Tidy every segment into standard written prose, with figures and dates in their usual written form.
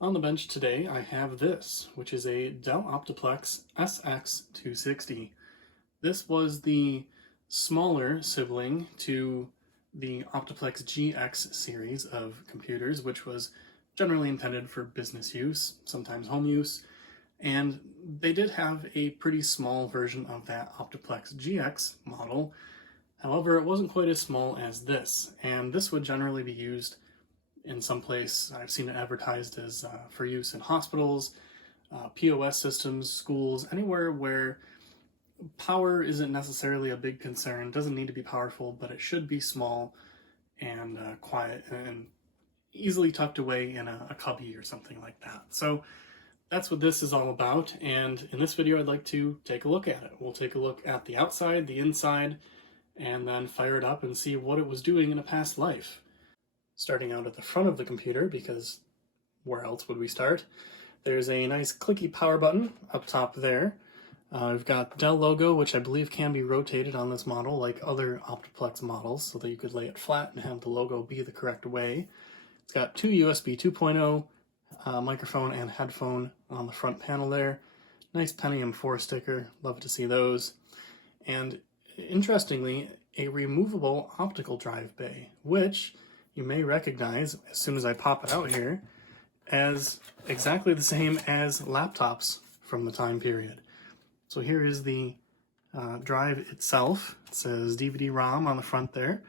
On the bench today, I have this, which is a Dell Optiplex SX260. This was the smaller sibling to the Optiplex GX series of computers, which was generally intended for business use, sometimes home use, and they did have a pretty small version of that Optiplex GX model. However, it wasn't quite as small as this, and this would generally be used in some place. I've seen it advertised as for use in hospitals, POS systems, schools, anywhere where power isn't necessarily a big concern. It doesn't need to be powerful, but it should be small and quiet and easily tucked away in a cubby or something like that. So that's what this is all about, and in this video I'd like to take a look at it. We'll take a look at the outside, the inside, and then fire it up and see what it was doing in a past life. Starting out at the front of the computer, because where else would we start? There's a nice clicky power button up top there. We've got Dell logo, which I believe can be rotated on this model like other Optiplex models, so that you could lay it flat and have the logo be the correct way. It's got two USB 2.0 microphone and headphone on the front panel there. Nice Pentium 4 sticker, love to see those. And interestingly, a removable optical drive bay, which you may recognize as soon as I pop it out here as exactly the same as laptops from the time period. So here is the drive itself. It says DVD-ROM on the front there.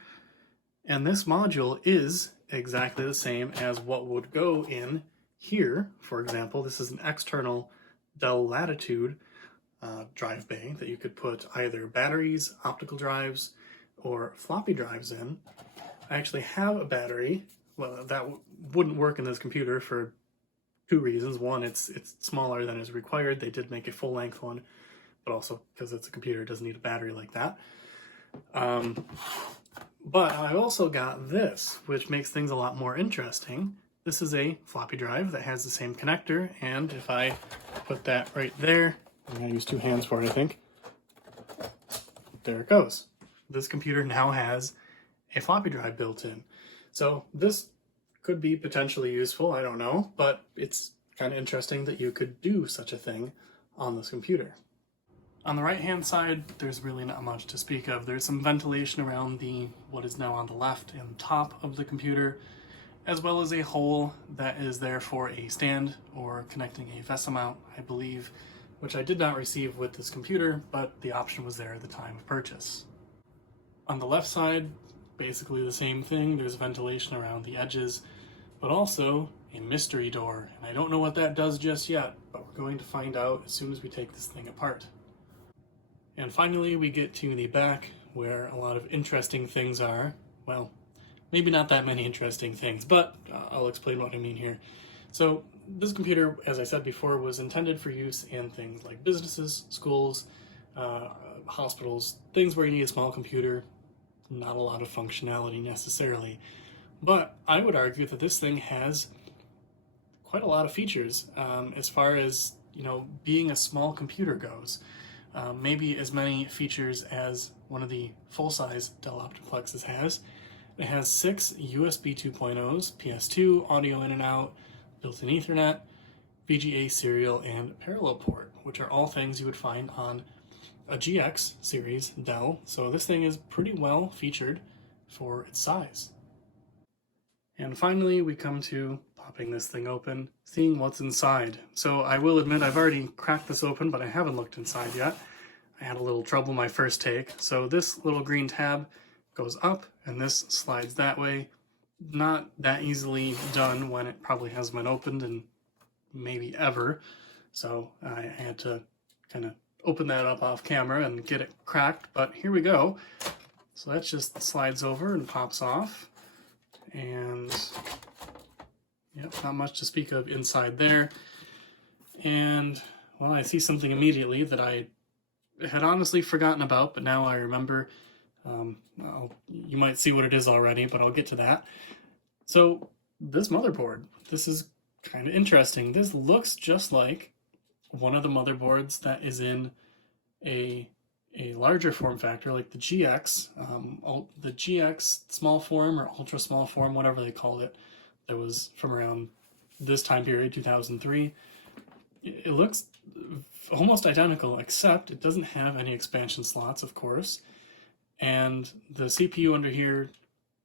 And this module is exactly the same as what would go in here. For example, this is an external Dell Latitude drive bay that you could put either batteries, optical drives, or floppy drives in. I actually have a battery. Well, that wouldn't work in this computer for two reasons. One, it's smaller than is required. They did make a full-length one, but also because it's a computer, it doesn't need a battery like that. But I also got this, which makes things a lot more interesting. This is a floppy drive that has the same connector, and if I put that right there, I'm going to use two hands for it, I think. There it goes. This computer now has a floppy drive built in. So this could be potentially useful, I don't know, but it's kind of interesting that you could do such a thing on this computer. On the right hand side, there's really not much to speak of. There's some ventilation around what is now on the left and top of the computer, as well as a hole that is there for a stand or connecting a VESA mount, I believe, which I did not receive with this computer, but the option was there at the time of purchase. On the left side, basically the same thing. There's ventilation around the edges, but also a mystery door. And I don't know what that does just yet, but we're going to find out as soon as we take this thing apart. And finally, we get to the back, where a lot of interesting things are. Well, maybe not that many interesting things, but I'll explain what I mean here. So this computer, as I said before, was intended for use in things like businesses, schools, hospitals, things where you need a small computer, not a lot of functionality necessarily. But I would argue that this thing has quite a lot of features as far as, being a small computer goes. Maybe as many features as one of the full-size Dell Optiplexes has. It has 6 USB 2.0s, PS2, audio in and out, built-in Ethernet, VGA serial, and parallel port, which are all things you would find on a GX series Dell. So this thing is pretty well featured for its size. And finally, we come to popping this thing open, seeing what's inside. So I will admit I've already cracked this open, but I haven't looked inside yet. I had a little trouble my first take. So this little green tab goes up and this slides that way. Not that easily done when it probably hasn't been opened in maybe ever. So I had to kind of open that up off camera and get it cracked, but here we go. So that just slides over and pops off. And yep, not much to speak of inside there. And well, I see something immediately that I had honestly forgotten about, but now I remember. You might see what it is already, but I'll get to that. So this motherboard, this is kind of interesting. This looks just like one of the motherboards that is in a larger form factor, like the GX, the GX small form or ultra small form, whatever they called it, that was from around this time period, 2003. It looks almost identical, except it doesn't have any expansion slots, of course. And the CPU under here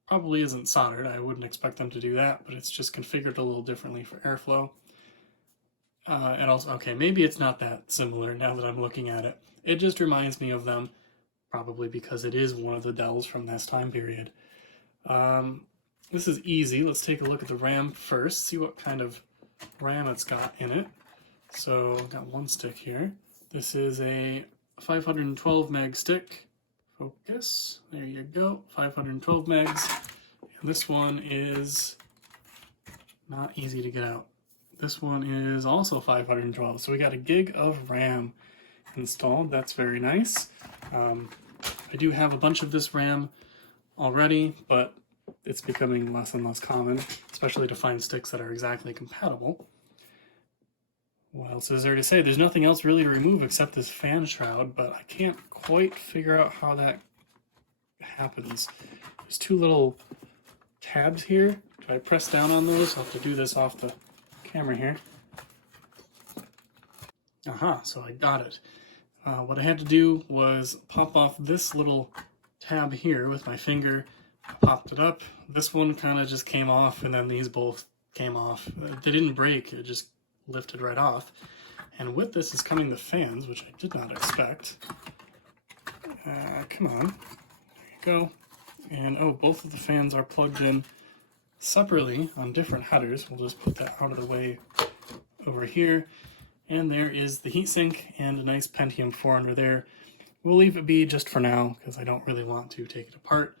probably isn't soldered. I wouldn't expect them to do that, but it's just configured a little differently for airflow. And also, okay, maybe it's not that similar now that I'm looking at it. It just reminds me of them, probably because it is one of the Dells from this time period. This is easy. Let's take a look at the RAM first, see what kind of RAM it's got in it. So I've got one stick here. This is a 512 meg stick. Focus. There you go. 512 megs. And this one is not easy to get out. This one is also 512. So we got a gig of RAM installed. That's very nice. I do have a bunch of this RAM already, but it's becoming less and less common, especially to find sticks that are exactly compatible. What else is there to say? There's nothing else really to remove except this fan shroud, but I can't quite figure out how that happens. There's two little tabs here. If I press down on those, I'll have to do this off the camera here. Aha, so I got it. What I had to do was pop off this little tab here with my finger. I popped it up. This one kind of just came off, and then these both came off. They didn't break, it just lifted right off. And with this is coming the fans, which I did not expect. Come on. There you go. And oh, both of the fans are plugged in separately on different headers. We'll just put that out of the way over here. And there is the heatsink and a nice Pentium 4 under there. We'll leave it be just for now because I don't really want to take it apart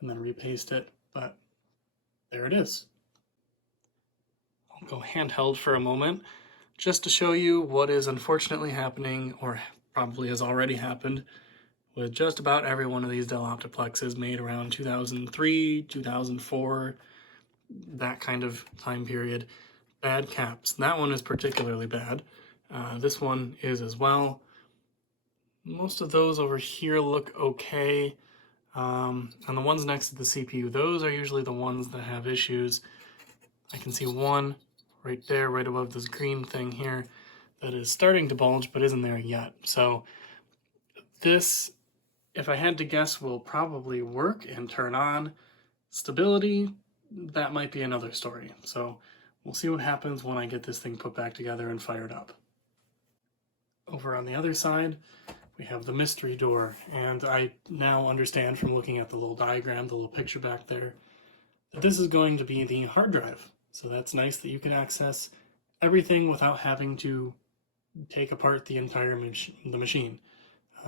and then repaste it, but there it is. I'll go handheld for a moment just to show you what is unfortunately happening, or probably has already happened, with just about every one of these Dell Optiplexes made around 2003, 2004, that kind of time period. Bad caps. That one is particularly bad. This one is as well. Most of those over here look okay. And the ones next to the CPU, those are usually the ones that have issues. I can see one right there, right above this green thing here, that is starting to bulge, but isn't there yet. So this, if I had to guess, will probably work and turn on. Stability, that might be another story. So we'll see what happens when I get this thing put back together and fired up. Over on the other side, we have the mystery door, and I now understand from looking at the little diagram, the little picture back there, that this is going to be the hard drive. So that's nice that you can access everything without having to take apart the entire machine.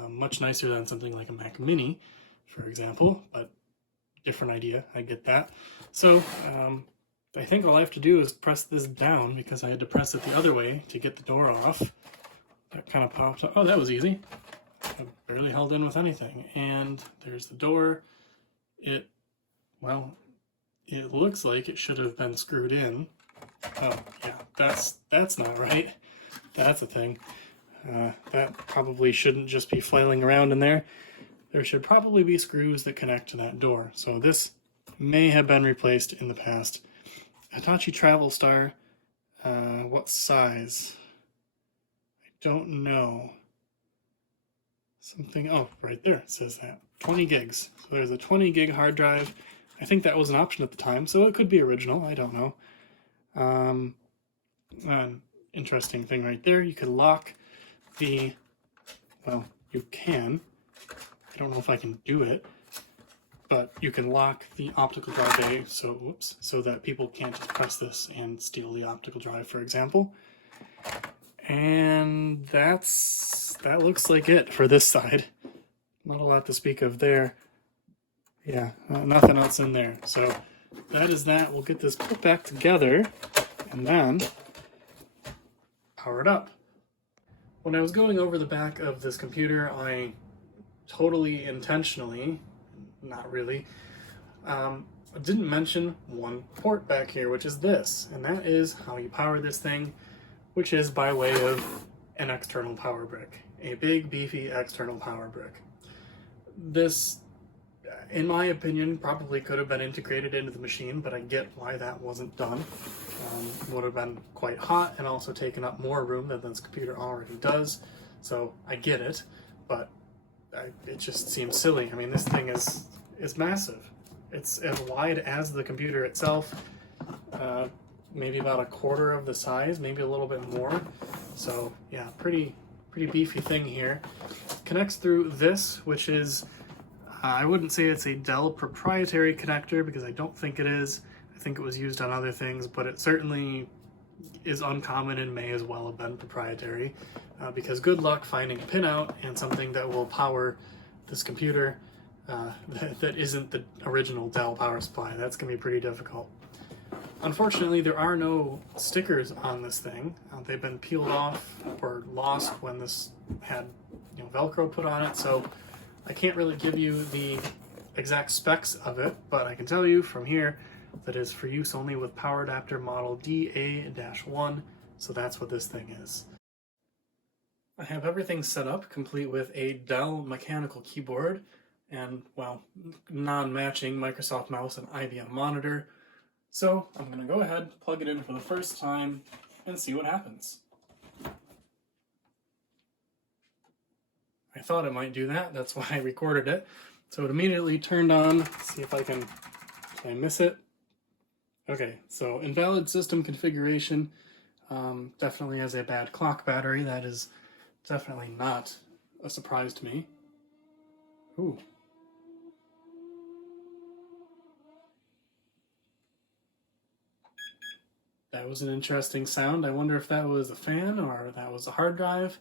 Much nicer than something like a Mac Mini, for example, but different idea, I get that. So I think all I have to do is press this down, because I had to press it the other way to get the door off. That kind of popped up. Oh, that was easy. I barely held in with anything. And there's the door. Well, it looks like it should have been screwed in. Oh, yeah, that's not right. That's a thing. That probably shouldn't just be flailing around in there. There should probably be screws that connect to that door. So this may have been replaced in the past. Hitachi Travel Star, what size? I don't know. Something, oh, right there, it says that. 20 gigs. So there's a 20 gig hard drive. I think that was an option at the time, so it could be original, I don't know. An interesting thing right there, you could lock the, well, you can. I don't know if I can do it, but you can lock the optical drive bay, so, whoops, so that people can't just press this and steal the optical drive, for example. And that looks like it for this side. Not a lot to speak of there. Yeah, nothing else in there. So that is that. We'll get this put back together and then power it up. When I was going over the back of this computer, I totally intentionally, not really, didn't mention one port back here, which is this, and that is how you power this thing, which is by way of an external power brick, a big beefy external power brick. This, in my opinion, probably could have been integrated into the machine, but I get why that wasn't done. Would have been quite hot and also taken up more room than this computer already does. So I get it, but it just seems silly. I mean, this thing is massive. It's as wide as the computer itself, maybe about a quarter of the size, maybe a little bit more. So yeah, pretty beefy thing here. Connects through this, which is, I wouldn't say it's a Dell proprietary connector because I don't think it is. I think it was used on other things, but it certainly is uncommon and may as well have been proprietary, because good luck finding a pinout and something that will power this computer that isn't the original Dell power supply. That's going to be pretty difficult. Unfortunately, there are no stickers on this thing. They've been peeled off or lost when this had Velcro put on it, so I can't really give you the exact specs of it, but I can tell you from here that is for use only with power adapter model DA-1, so that's what this thing is. I have everything set up, complete with a Dell mechanical keyboard and, well, non-matching Microsoft mouse and IBM monitor. So I'm going to go ahead, plug it in for the first time, and see what happens. I thought it might do that, that's why I recorded it. So it immediately turned on. Let's see if can I miss it? Okay, so invalid system configuration. Definitely has a bad clock battery. That is definitely not a surprise to me. Ooh. That was an interesting sound. I wonder if that was a fan or that was a hard drive.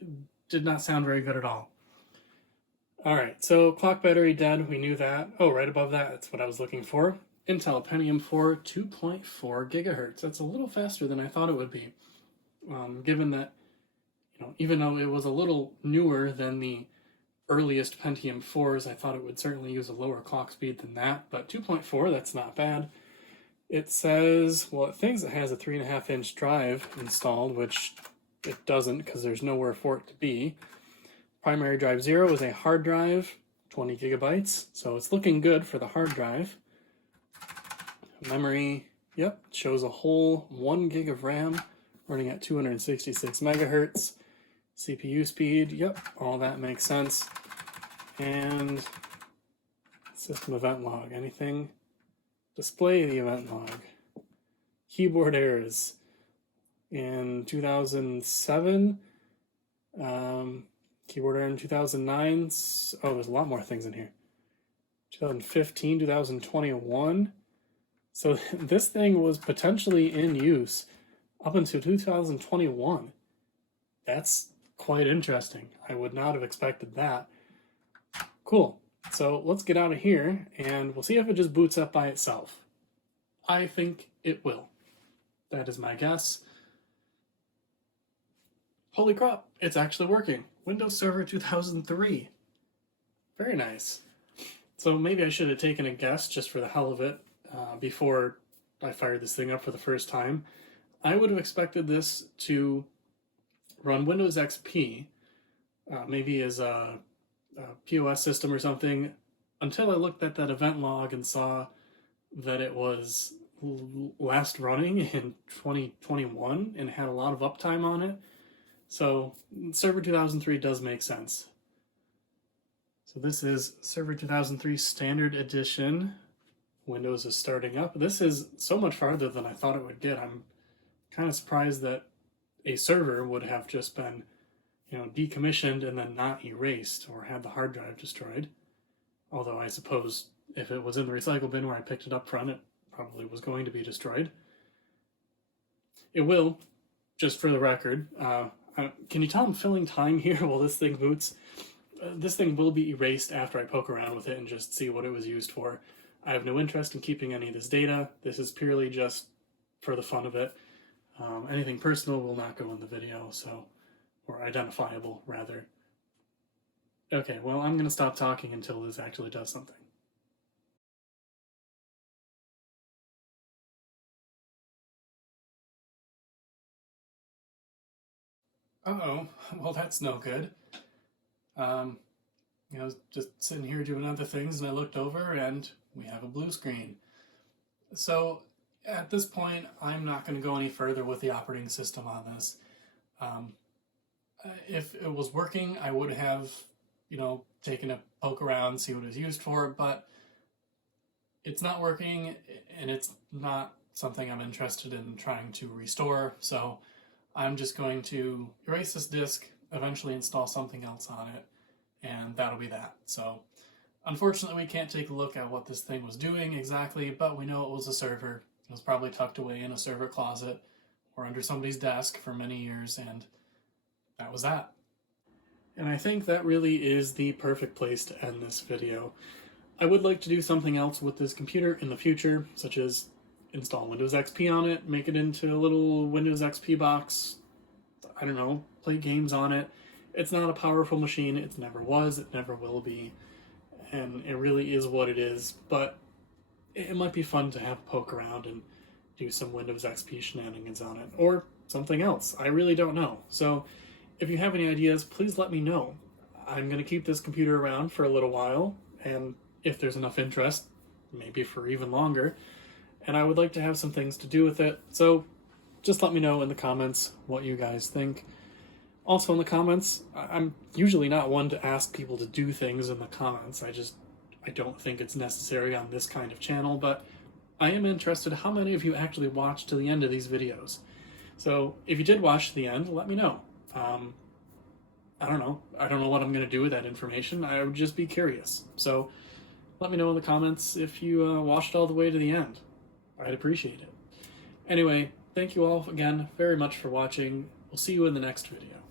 It did not sound very good at all. Alright, so clock battery dead, we knew that. Oh, right above that, that's what I was looking for. Intel Pentium 4, 2.4 gigahertz. That's a little faster than I thought it would be. Given that, even though it was a little newer than the earliest Pentium 4s, I thought it would certainly use a lower clock speed than that, but 2.4, that's not bad. It says, well, it thinks it has a 3.5-inch drive installed, which it doesn't because there's nowhere for it to be. Primary drive 0 is a hard drive, 20 gigabytes, so it's looking good for the hard drive. Memory, yep, shows a whole 1 gig of RAM running at 266 megahertz. CPU speed, yep, all that makes sense. And system event log, anything? Display the event log. Keyboard errors in 2007. Keyboard error in 2009. Oh, there's a lot more things in here. 2015, 2021. So this thing was potentially in use up until 2021. That's quite interesting. I would not have expected that. Cool. So let's get out of here and we'll see if it just boots up by itself. I think it will. That is my guess. Holy crap, it's actually working. Windows Server 2003. Very nice. So maybe I should have taken a guess just for the hell of it before I fired this thing up for the first time. I would have expected this to run Windows XP, maybe as a POS system or something, until I looked at that event log and saw that it was last running in 2021 and had a lot of uptime on it. So Server 2003 does make sense. So this is Server 2003 Standard Edition. Windows is starting up. This is so much farther than I thought it would get. I'm kind of surprised that a server would have just been, decommissioned and then not erased or had the hard drive destroyed. Although I suppose if it was in the recycle bin where I picked it up from, it probably was going to be destroyed. It will, just for the record. Can you tell I'm filling time here while this thing boots? This thing will be erased after I poke around with it and just see what it was used for. I have no interest in keeping any of this data. This is purely just for the fun of it. Anything personal will not go in the video, or identifiable, rather. Okay, well, I'm going to stop talking until this actually does something. Uh-oh, well, that's no good. I was just sitting here doing other things and I looked over and we have a blue screen. So at this point, I'm not going to go any further with the operating system on this. If it was working, I would have, taken a poke around, see what it was used for, but it's not working and it's not something I'm interested in trying to restore. So I'm just going to erase this disk, eventually install something else on it, and that'll be that. So unfortunately, we can't take a look at what this thing was doing exactly, but we know it was a server. It was probably tucked away in a server closet or under somebody's desk for many years, and that was that. And I think that really is the perfect place to end this video. I would like to do something else with this computer in the future, such as install Windows XP on it, make it into a little Windows XP box, I don't know, play games on it. It's not a powerful machine, it never was, it never will be, and it really is what it is, but it might be fun to have a poke around and do some Windows XP shenanigans on it, or something else. I really don't know. So if you have any ideas, please let me know. I'm going to keep this computer around for a little while, and if there's enough interest, maybe for even longer, and I would like to have some things to do with it, so just let me know in the comments what you guys think. Also in the comments, I'm usually not one to ask people to do things in the comments. I don't think it's necessary on this kind of channel, but I am interested how many of you actually watched to the end of these videos. So if you did watch to the end, let me know. I don't know. I don't know what I'm going to do with that information. I would just be curious. So let me know in the comments if you watched all the way to the end. I'd appreciate it. Anyway, thank you all again very much for watching. We'll see you in the next video.